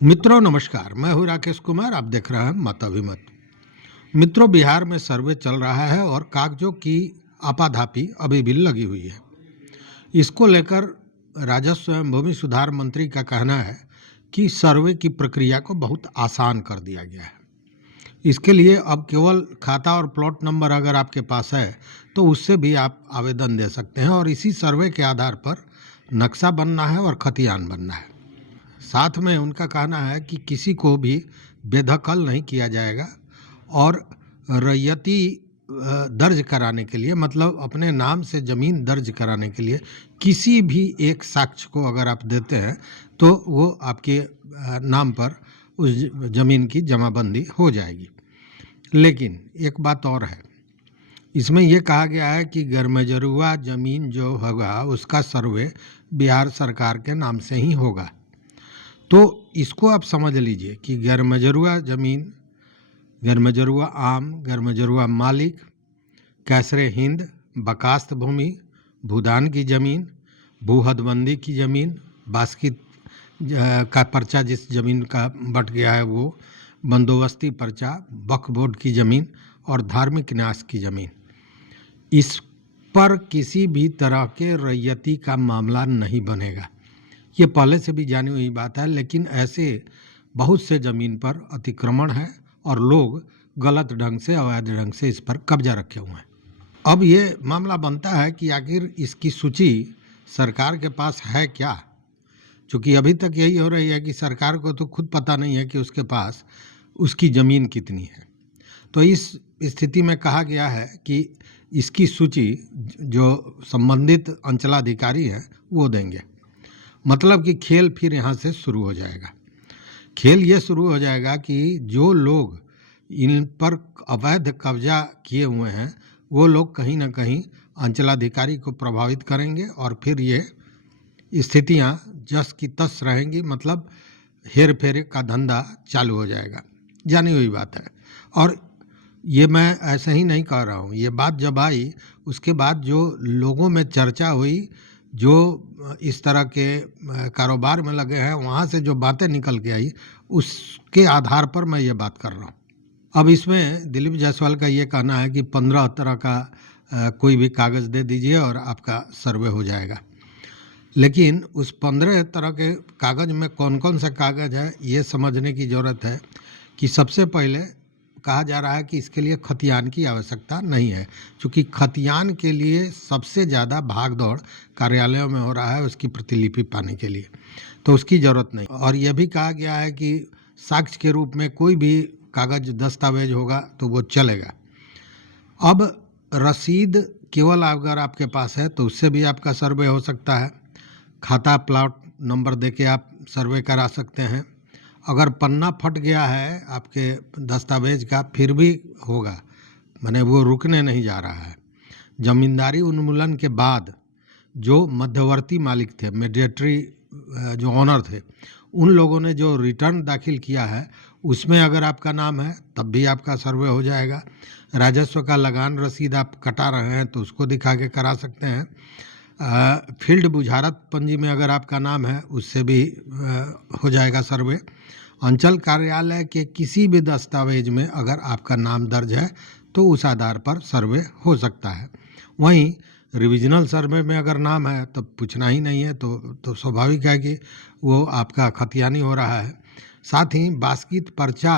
मित्रों नमस्कार, मैं हूं राकेश कुमार। आप देख रहे हैं मत अभिमत। मित्रों, बिहार में सर्वे चल रहा है और कागजों की आपाधापी अभी भी लगी हुई है। इसको लेकर राजस्व एवं भूमि सुधार मंत्री का कहना है कि सर्वे की प्रक्रिया को बहुत आसान कर दिया गया है। इसके लिए अब केवल खाता और प्लॉट नंबर अगर आपके पास है तो उससे भी आप आवेदन दे सकते हैं और इसी सर्वे के आधार पर नक्शा बनना है और खतियान बनना है। साथ में उनका कहना है कि किसी को भी बेदखल नहीं किया जाएगा और रैयती दर्ज कराने के लिए, मतलब अपने नाम से ज़मीन दर्ज कराने के लिए किसी भी एक साक्ष्य को अगर आप देते हैं तो वो आपके नाम पर उस ज़मीन की जमाबंदी हो जाएगी। लेकिन एक बात और है, इसमें यह कहा गया है कि गरमजरुआ ज़मीन जो होगा उसका सर्वे बिहार सरकार के नाम से ही होगा। तो इसको आप समझ लीजिए कि गैरमजरूआ ज़मीन, गैरमजरूआ आम, गैरमजरूआ मालिक, कैसरे हिंद, बकास्त भूमि, भूदान की ज़मीन, भूहदबंदी की ज़मीन, बास्की का पर्चा जिस ज़मीन का बट गया है वो, बंदोबस्ती पर्चा, वक्फ बोर्ड की ज़मीन और धार्मिक न्यास की ज़मीन, इस पर किसी भी तरह के रैयती का मामला नहीं बनेगा। ये पहले से भी जानी हुई बात है, लेकिन ऐसे बहुत से ज़मीन पर अतिक्रमण है और लोग गलत ढंग से, अवैध ढंग से इस पर कब्जा रखे हुए हैं। अब ये मामला बनता है कि आखिर इसकी सूची सरकार के पास है क्या? क्योंकि अभी तक यही हो रही है कि सरकार को तो खुद पता नहीं है कि उसके पास उसकी ज़मीन कितनी है। तो इस स्थिति में कहा गया है कि इसकी सूची जो संबंधित अंचलाधिकारी हैं वो देंगे। मतलब कि खेल फिर यहाँ से शुरू हो जाएगा। खेल ये शुरू हो जाएगा कि जो लोग इन पर अवैध कब्जा किए हुए हैं वो लोग कहीं ना कहीं अंचलाधिकारी को प्रभावित करेंगे और फिर ये स्थितियाँ जस की तस रहेंगी, मतलब हेर फेर का धंधा चालू हो जाएगा। जानी हुई बात है और ये मैं ऐसे ही नहीं कह रहा हूँ। ये बात जब आई उसके बाद जो लोगों में चर्चा हुई, जो इस तरह के कारोबार में लगे हैं, वहाँ से जो बातें निकल के आई उसके आधार पर मैं ये बात कर रहा हूँ। अब इसमें दिलीप जायसवाल का ये कहना है कि 15 तरह का कोई भी कागज़ दे दीजिए और आपका सर्वे हो जाएगा। लेकिन उस 15 तरह के कागज़ में कौन कौन सा कागज़ है ये समझने की ज़रूरत है। कि सबसे पहले कहा जा रहा है कि इसके लिए खतियान की आवश्यकता नहीं है, क्योंकि खतियान के लिए सबसे ज़्यादा भाग दौड़ कार्यालयों में हो रहा है उसकी प्रतिलिपि पाने के लिए, तो उसकी ज़रूरत नहीं। और यह भी कहा गया है कि साक्ष्य के रूप में कोई भी कागज़ दस्तावेज होगा तो वो चलेगा। अब रसीद केवल अगर आपके पास है तो उससे भी आपका सर्वे हो सकता है। खाता प्लॉट नंबर देके आप सर्वे करा सकते हैं। अगर पन्ना फट गया है आपके दस्तावेज का फिर भी होगा, माने वो रुकने नहीं जा रहा है। जमींदारी उन्मूलन के बाद जो मध्यवर्ती मालिक थे, मीडिएटरी जो ऑनर थे, उन लोगों ने जो रिटर्न दाखिल किया है उसमें अगर आपका नाम है तब भी आपका सर्वे हो जाएगा। राजस्व का लगान रसीद आप कटा रहे हैं तो उसको दिखा के करा सकते हैं। फील्ड बुझारत पंजी में अगर आपका नाम है उससे भी हो जाएगा सर्वे। अंचल कार्यालय के किसी भी दस्तावेज में अगर आपका नाम दर्ज है तो उस आधार पर सर्वे हो सकता है। वहीं रिविजनल सर्वे में अगर नाम है तो पूछना ही नहीं है, तो स्वाभाविक है कि वो आपका खतियानी हो रहा है। साथ ही बास्कीत पर्चा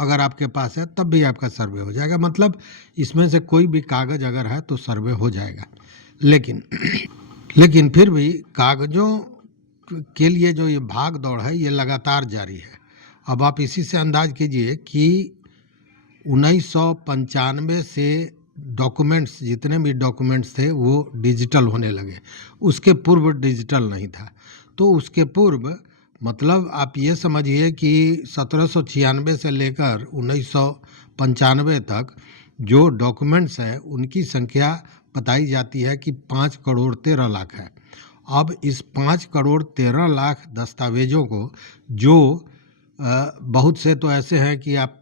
अगर आपके पास है तब भी आपका सर्वे हो जाएगा। मतलब इसमें से कोई भी कागज़ अगर है तो सर्वे हो जाएगा। लेकिन फिर भी कागज़ों के लिए जो ये भाग दौड़ है ये लगातार जारी है। अब आप इसी से अंदाज कीजिए कि 1995 से डॉक्यूमेंट्स, जितने भी डॉक्यूमेंट्स थे वो डिजिटल होने लगे। उसके पूर्व डिजिटल नहीं था। तो उसके पूर्व मतलब आप ये समझिए कि 1796 से लेकर 1995 तक जो डॉक्यूमेंट्स हैं उनकी संख्या बताई जाती है कि 5,13,00,000 है। अब इस 5,13,00,000 दस्तावेज़ों को जो बहुत से तो ऐसे हैं कि आप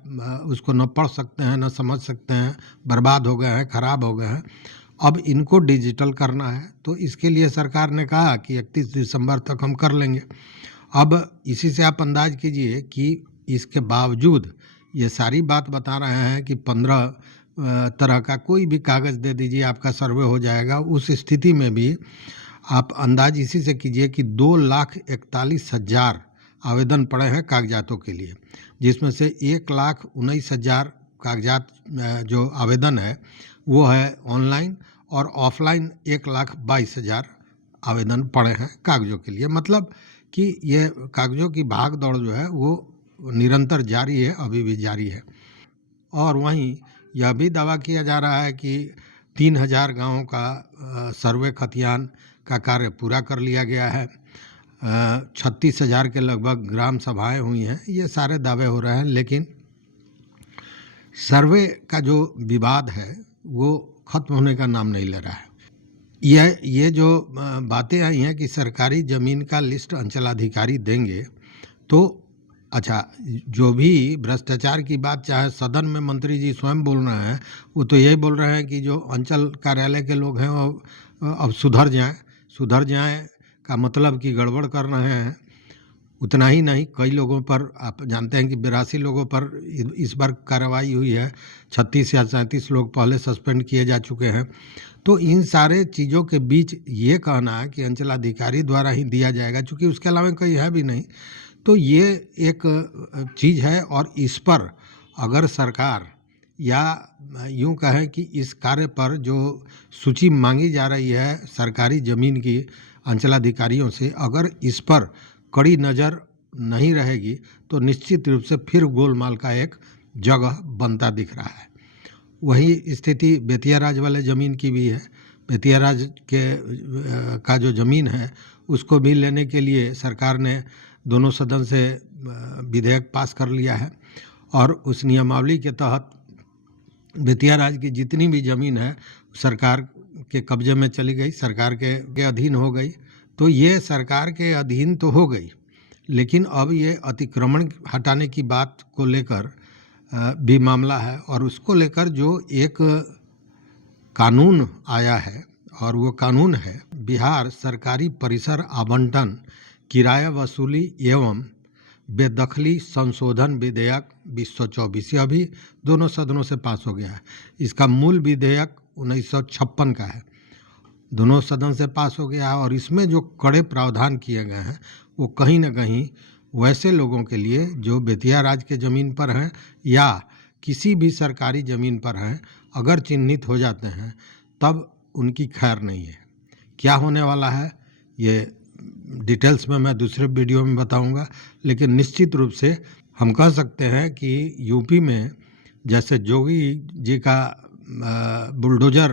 उसको न पढ़ सकते हैं, न समझ सकते हैं, बर्बाद हो गए हैं, ख़राब हो गए हैं। अब इनको डिजिटल करना है तो इसके लिए सरकार ने कहा कि 31 दिसंबर तक हम कर लेंगे। अब इसी से आप अंदाज कीजिए कि इसके बावजूद ये सारी बात बता रहे हैं कि 15 तरह का कोई भी कागज़ दे दीजिए आपका सर्वे हो जाएगा। उस स्थिति में भी आप अंदाज इसी से कीजिए कि 2,41,000 आवेदन पड़े हैं कागजातों के लिए, जिसमें से 1,19,000 कागजात जो आवेदन है वो है ऑनलाइन, और ऑफलाइन 1,22,000 आवेदन पड़े हैं कागज़ों के लिए। मतलब कि ये कागज़ों की भाग दौड़ जो है वो निरंतर जारी है, अभी भी जारी है। और वहीं यह भी दावा किया जा रहा है कि 3,000 गाँवों का सर्वे खतियान का कार्य पूरा कर लिया गया है। 36,000 के लगभग ग्राम सभाएं हुई हैं। ये सारे दावे हो रहे हैं, लेकिन सर्वे का जो विवाद है वो ख़त्म होने का नाम नहीं ले रहा है। ये जो बातें आई हैं कि सरकारी ज़मीन का लिस्ट अंचलाधिकारी देंगे, तो अच्छा, जो भी भ्रष्टाचार की बात चाहे सदन में मंत्री जी स्वयं बोल रहे हैं, वो तो यही बोल रहे हैं कि जो अंचल कार्यालय के लोग हैं वो अब सुधर जाएं का मतलब कि गड़बड़ कर रहे हैं। उतना ही नहीं, कई लोगों पर आप जानते हैं कि 82 लोगों पर इस बार कार्रवाई हुई है। 36 या 37 लोग पहले सस्पेंड किए जा चुके हैं। तो इन सारे चीज़ों के बीच ये कहना है कि अंचलाधिकारी द्वारा ही दिया जाएगा, चूँकि उसके अलावा कोई है भी नहीं, तो ये एक चीज़ है। और इस पर अगर सरकार, या यूँ कहें कि इस कार्य पर जो सूची मांगी जा रही है सरकारी ज़मीन की अंचलाधिकारियों से, अगर इस पर कड़ी नज़र नहीं रहेगी तो निश्चित रूप से फिर गोलमाल का एक जगह बनता दिख रहा है। वही स्थिति बेतिया राज वाले ज़मीन की भी है। बेतिया राज का जो ज़मीन है उसको भी लेने के लिए सरकार ने दोनों सदन से विधेयक पास कर लिया है, और उस नियमावली के तहत बेतिया राज की जितनी भी ज़मीन है सरकार के कब्जे में चली गई, सरकार के अधीन हो गई। तो ये सरकार के अधीन तो हो गई, लेकिन अब ये अतिक्रमण हटाने की बात को लेकर भी मामला है, और उसको लेकर जो एक कानून आया है, और वो कानून है बिहार सरकारी परिसर आवंटन, किराया वसूली एवं बेदखली संशोधन विधेयक 2024। यह भी दोनों सदनों से पास हो गया है। इसका मूल विधेयक 1956 का है, दोनों सदन से पास हो गया है, और इसमें जो कड़े प्रावधान किए गए हैं वो कहीं ना कहीं वैसे लोगों के लिए जो बेतिया राज के ज़मीन पर हैं या किसी भी सरकारी ज़मीन पर हैं, अगर चिन्हित हो जाते हैं तब उनकी खैर नहीं है। क्या होने वाला है ये डिटेल्स में मैं दूसरे वीडियो में बताऊंगा, लेकिन निश्चित रूप से हम कह सकते हैं कि यूपी में जैसे जोगी जी का बुलडोजर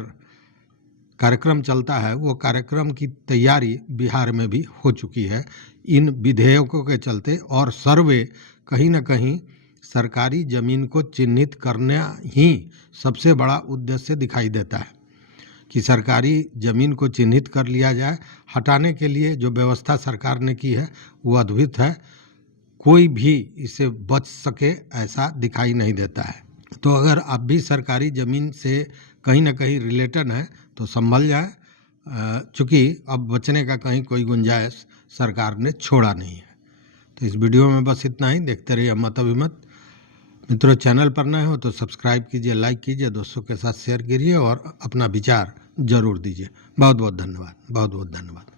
कार्यक्रम चलता है, वो कार्यक्रम की तैयारी बिहार में भी हो चुकी है इन विधेयकों के चलते। और सर्वे कहीं ना कहीं सरकारी ज़मीन को चिन्हित करना ही सबसे बड़ा उद्देश्य दिखाई देता है कि सरकारी ज़मीन को चिन्हित कर लिया जाए। हटाने के लिए जो व्यवस्था सरकार ने की है वो अद्भुत है, कोई भी इससे बच सके ऐसा दिखाई नहीं देता है। तो अगर आप भी सरकारी ज़मीन से कहीं ना कहीं रिलेटेड हैं तो संभल जाए, चूँकि अब बचने का कहीं कोई गुंजाइश सरकार ने छोड़ा नहीं है। तो इस वीडियो में बस इतना ही। देखते रहिए मत अभिमत। मित्रों, चैनल पर नए हो तो सब्सक्राइब कीजिए, लाइक कीजिए, दोस्तों के साथ शेयर कीजिए और अपना विचार जरूर दीजिए। बहुत बहुत धन्यवाद, बहुत बहुत धन्यवाद।